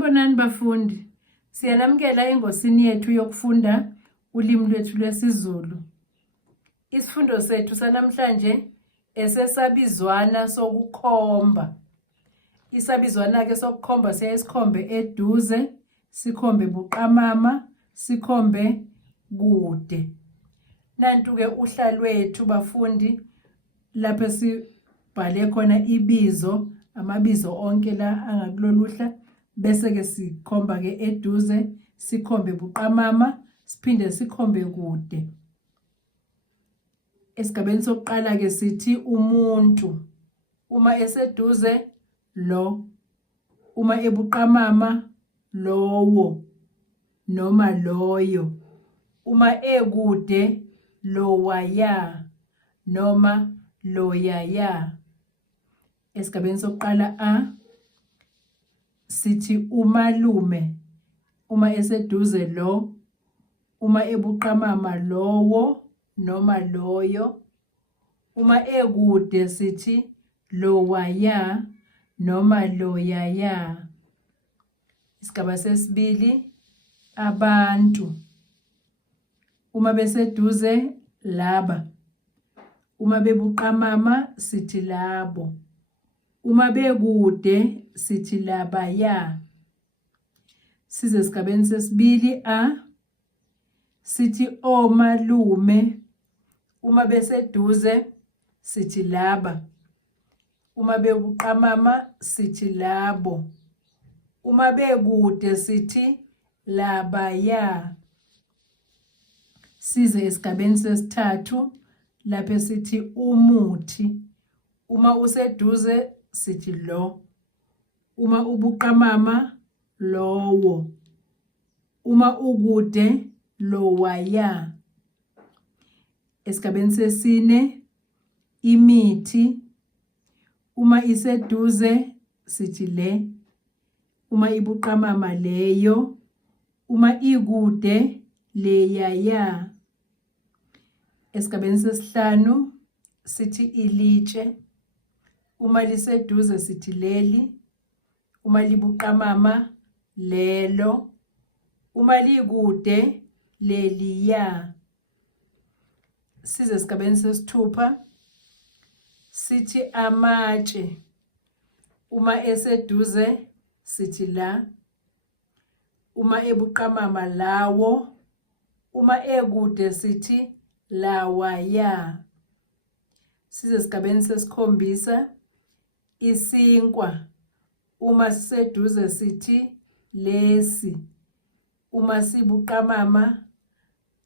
Sanibonani bafundi. Siyanamukela engosini yethu yokufunda ulimi lwethu lwesiZulu. Isifundo sethu sanamhlanje esesabizwana sokukhomba. Isabizwana ke sokukhomba siyasikhombe eduze, sikhombe buqamama, sikhombe kude. Nantu ke uhla lwethu bafundi lapho sibhale khona ibizo, amabizo onke la angakulolu hla. Bese ke sikhomba ke eduze, sikhombe buqamama, siphinde sikhombe kude. Esigabeni sokuqala ke sithi umuntu. Uma eseduze lo, uma ebuqamama lowo noma loyo. Uma ekude lowaya noma loyaya. Esigabeni sokuqala a sithi umalume. Uma eseduze lo, uma ebuqamama lowo noma loyo. Uma ekude sithi lowaya noma loyaya. Isigaba sesibili abantu. Uma beseduze laba. Uma bebuqamama sithi labo. Uma bekude sithi labaya. Size esigabeni sesibili a sithi omalume. Uma beseduze sithi laba. Uma bebuqamama sithi labo. Uma bekude sithi labaya. Size esigabeni sesithathu lapho sithi umuthi. Uma useduze sithi lo. Uma ubuqamama lowo. Uma ukude lowaya. Esigabeni sesine imithi. Uma iseduze sithi le. Uma ibuqamama leyo. Uma ikude leyaya. Esigabeni sesihlanu sithi ilitshe. Uma liseduze sithi leli. Uma libuqamama lelo. Uma likude leliya. Size esigabeni sesithupha sithi amatshe. Uma eseduze sithi la. Uma ebuqamama lawo. Uma ekude sithi lawaya. Size esigabeni sesikhombisa isinkwa. Uma siseduze sithi lesi. Uma sibuqamama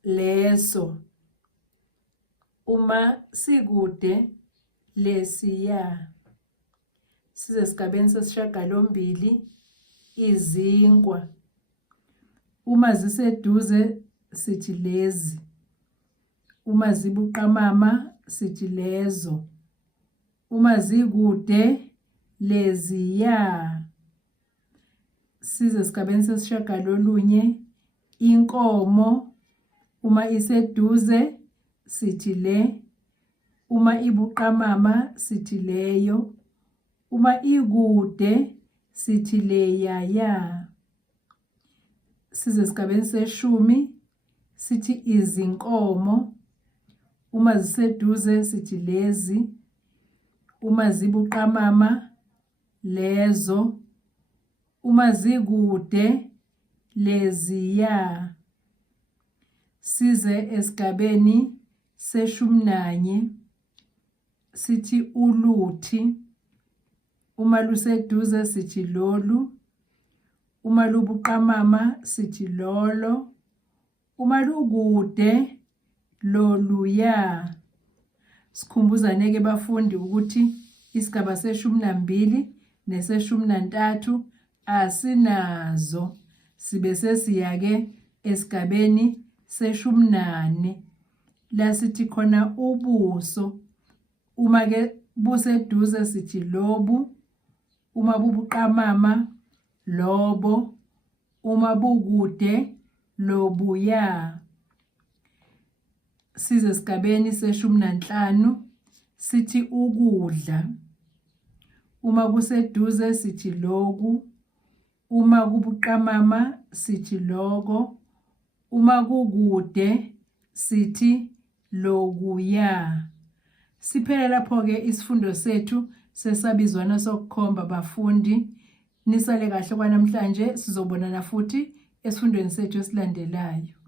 leso. Uma sikude lesiya. Size esigabeni sesishiyagalombili izinkwa. Uma ziseduze sithi lezi. Uma zibuqamama sithi lezo. Uma zikude leziya. Size esigabeni sesishiyagalolunye inkomo. Uma iseduze sithi le. Uma ibuqamama sithi leyo. Uma ikude sithi leyaya. Size esigabeni seshumi sithi izinkomo. Uma ziseduze sithi lezi. Uma zibuqamama lezo. Uma zikude leziya. Size esigabeni seshumi nanye sithi uluthi. Uma luseduze sithi lolu. Uma lubuqamama sithi lolo. Uma lukude loluya. Sikhumbuzane ke bafundi ukuthi isigaba seshumi nambili neseshumi nantathu asinazo. Sibe sesiya ke esigabeni seshumi nane. La sithi khona ubuso. Uma ke buseduze sithi lobu. Uma bubuqamama lobo. Uma bukude lobuya. Size esigabeni seshumi nanhlanu sithi ukudla. Uma kuseduze sithi loku. Uma kubuqamama sithi loko. Uma kukude sithi lokuya. Siphela lapho-ke isifundo sethu sesabizwana sokukhomba bafundi. Nisale kahle kwanamhlanje, sizobonana futhi esifundweni sethu esilandelayo.